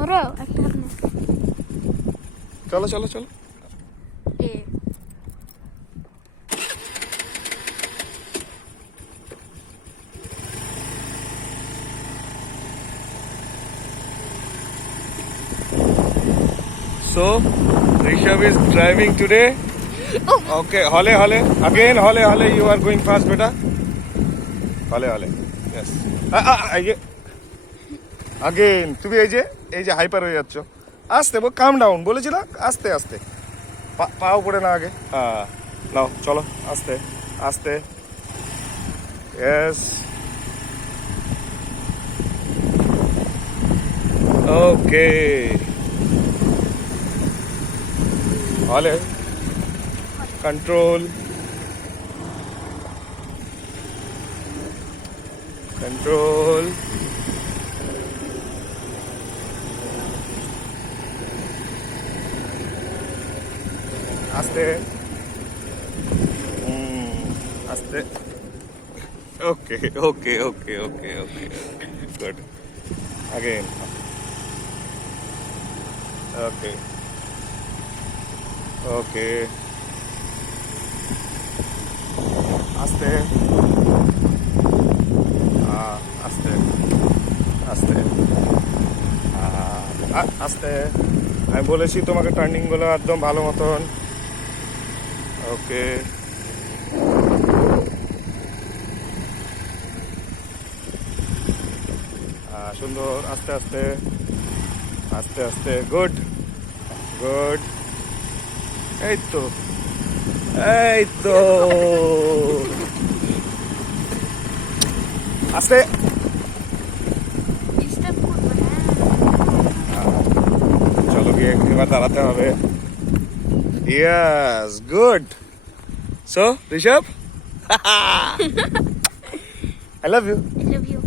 ধরো একটা হাত নাও। চলো চলো চলো। এ So, Rishabh is driving today. Okay, hole. Again, hole. You are going fast, beta. Hole. Yes. Again, তুমি এই যে হাইপার হয়ে যাচ্ছ। আস্তে কাম ডাউন বলেছিল, আস্তে আস্তে পাও পড়ে না আগে। হ্যাঁ, নাও চলো আস্তে আস্তে। Yes. Okay. Hole. Control. Control. Aste. Aste. Okay. Good. Again. Okay. Aste. Aste. আস্তে। আমি বলেছি তোমাকে টার্নিং গুলো একদম ভালো মতন। ওকে, সুন্দর। আস্তে আস্তে আস্তে আস্তে। গুড। এই তো আস্তে। ডিস্টার্ব করবে না। চলো গিয়ে এবার দাঁড়াতে হবে। Yes, good. So, Rishabh, I love you. I love you.